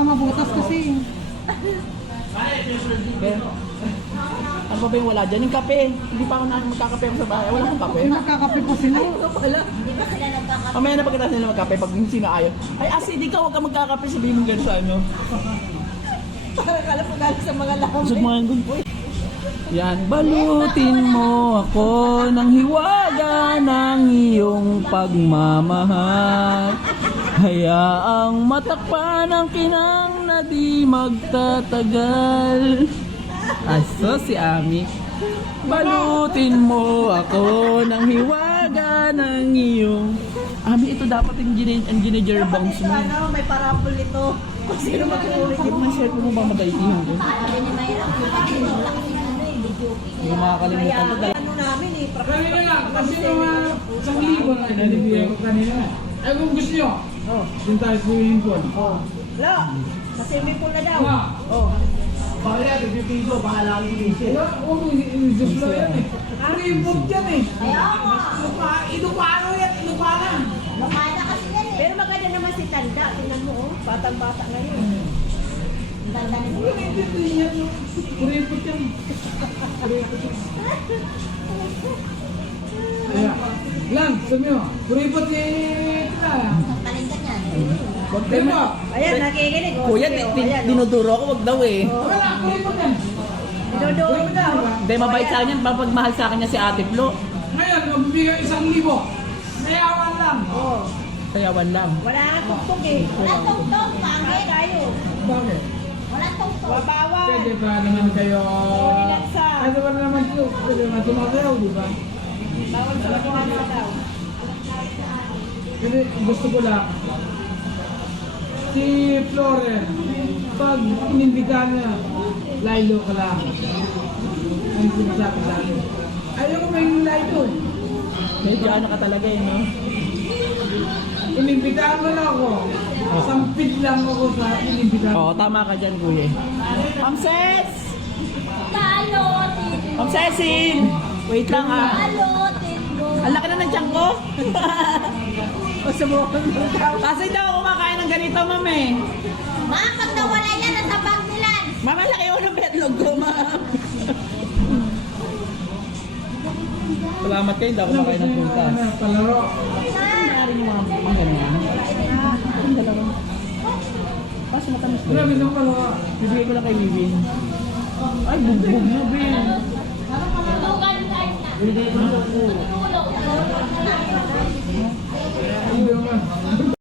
Baka mabutas kasi. Ben, ano ba ba yung wala dyan? Yung kape. Hindi pa ako magkakape ako sa bahay. Wala akong kape. Nagkakape po sila. Ano pala? Di ba sila nagkakape? Mamaya na pagkatapos nila magkape pag sino ayaw. Ay, Asi, di ka huwag ka magkakape. Sabihin mo gano'n sa ano. Parang kala po galing sa mga lahat. Busog mga yung po. Yan, balutin mo ako ng hiwaga ng iyong pagmamahal. Hayaang matakpan ang kinang na di magtatagal. Aso si Ami. Balutin mo ako ng hiwaga ng iyong... Ami, ito dapat yung gineger bounce mo. Ano, may parapol ito. Kung sino mag-uuli. Hindi mo na-share ko mo ba madaitihan ko? Sabi ni Mayra, wala kasi ano eh, video. Yung makakalimutan ko. Ano namin eh, Kanina lang, kasi mga 1,000 na nalibigay ko kanina. Ay kung gusto nyo, dun tayo swimming pool. Wala, kasi may pool na daw. Nga. Baka yan, nagpipigo, baka lang yung Wala, huwag mo i-just lang yan eh. Swimming pool yan eh. Kaya nga. Ilupano yan, ilupana. Lumana kasi yan eh. Pero maganda naman si Tanda. Tingnan mo oh. Batang-bata ngayon. Ang ganda na Huwag na intindihin yan. Kuripot yan. Ayan. Lang, sabi mo. Kuripot eh. Talingan yan. Wag Di ba? Ayan, nakikinig. oh. Kuya, Sige, oh, ayan, oh. dinuduro ako, wag daw eh. Wala, kuripot yan. Dinodoro daw. Hindi, mabait sa akin yan, papagmahal sa akin niya si Ate Flo. Ngayon, magbibigay 1,000. Mayawan lang. Oh. Sayawan lang. Wala nga tugtog eh. Wala tugtog, pangit. Tayo. Bakit? Wala tugtog. Bawal. Pwede ba naman kayo? Relaxa. Ano ba naman ito? Pwede naman sumasayaw, di ba? Bawal sa lakuhan sa daw. Kasi gusto ko lang. Si Floren, pag inimbita niya, Lilo ka lang. Ang sinasabi sa akin. Ayaw ko may Lilo. Medyo ano ka talaga eh, no? Inimbitaan mo na ako. Sampid lang ako sa inimbitaan. Oo, tama ka dyan, kuya. Ma'am Ses! Talo, tito. Ma'am Cecil! Wait lang ha. Talo, tito. Ang laki na ng tiyan ko. Pasubukan mo daw. Kasi daw ako kumakain ng ganito, ma'am eh. Ma, pag nawala yan, nasa bag nila. Ma'am, ang laki ko ng betlog ko, ma'am. Salamat kayo, hindi ako kumakain ng prutas. Palaro. Nangyari yung mga ganyan. Ang dalawa. Kasi matamis ko. Grabe ng palaro. Bibigay ko lang kay Vivian. Ay, bugbog na, Ben. Bibigay ko lang ako. Hindi naman.